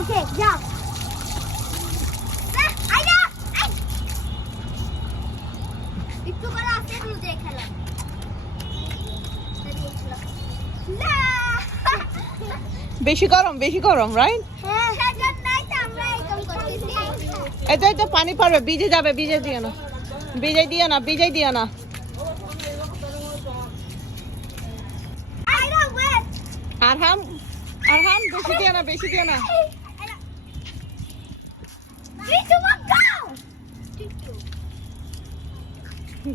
Okay, jump. একটু করে আসতে শুরু দিয়ে খেলা বেশি গরম রাইট হ্যাঁ সেজন নাই তো আমরা একদম করতেছি এটা পানি পড়বে ভিজে যাবে ভিজে দিও না আরহাম বেশি দিও না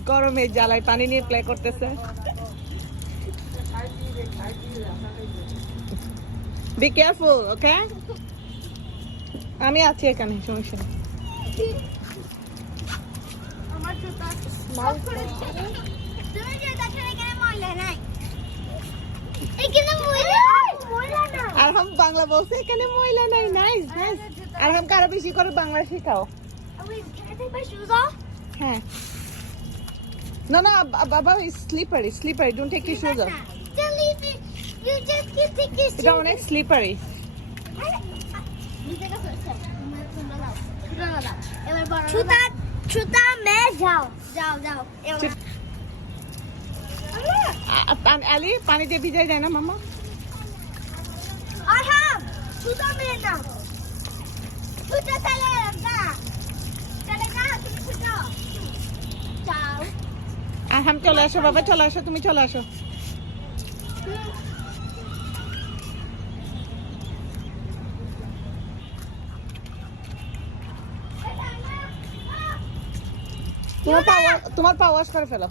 গরমে জ্বালায় পানি নিয়ে প্লে করতেছে বি কেয়ারফুল ওকে আমি আছি এখানে সমস্যা নেই আমার জুতা তুমি যে দেখো এখানে ময়লা নাই এখানে ময়লা না আরহাম বাংলা বলছে এখানে ময়লা নাই নাইস আরহাম কারো বেশি করে বাংলা শেখাও Can I take my shoes off? হ্যাঁ No, Baba is slippery. Don't take your shoes off. Don't leave me. You just keep taking your shoes. It's অনেক slippery. छुता मैं जाओ আলি পানি দিয়ে ভিজে যায় না মামা और हम छुता मैं ना छुता चलेगा तुम छुटा जाओ আরহাম চলে আসো বাবা চলে আসো তুমি চলে আসো তোমার পা ওয়াশ করে ফেলো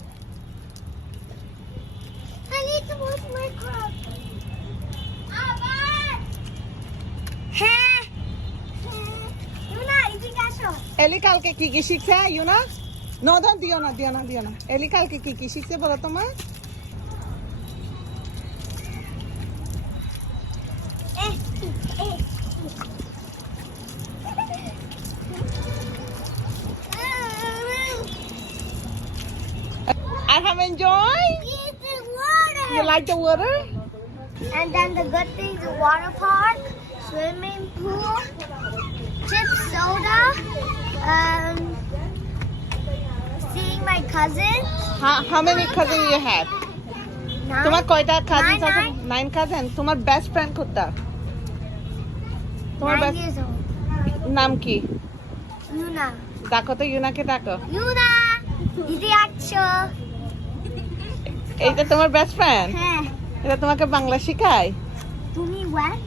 I need to wash my clothes. হ্যাঁ ইউনা এদিকে আসো এলি কালকে কি শিখছে ইউনা নদন দিও না এলি কালকে কি শিখছে বলো তোমার I have enjoyed. You like the water? And then the good things, the water park, swimming pool, chip soda, seeing my cousins. How many cousins you have? তোমার কয়টা cousins আছে? 9 cousins. তোমার best friend কোনটা? তোমার 9 years old. নাম কি? Yuna. ডাকো তো ইউনাকে ডাকো। Yuna. দিদি আছো? এইটা তোমার best friend? হ্যাঁ। এটা তোমাকে বাংলা শেখায়? তুমি what?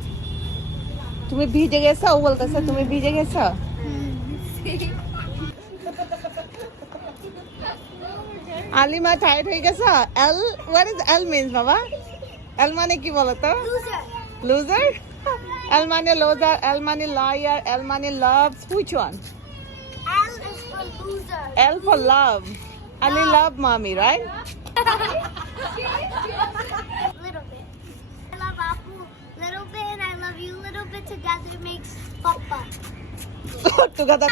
তুমি ভিজে গেছো ও বলতেছে তুমি ভিজে গেছো? আলিমা টায়ার্ড হয়ে গেছে what is L means বাবা L মানে কি বলো তো loser L মানে loser L মানে liar L মানে loves which one L is for loser. L for love Ali love mommy right Little bit. I love Apu little bit and I love you little bit together makes Papa. together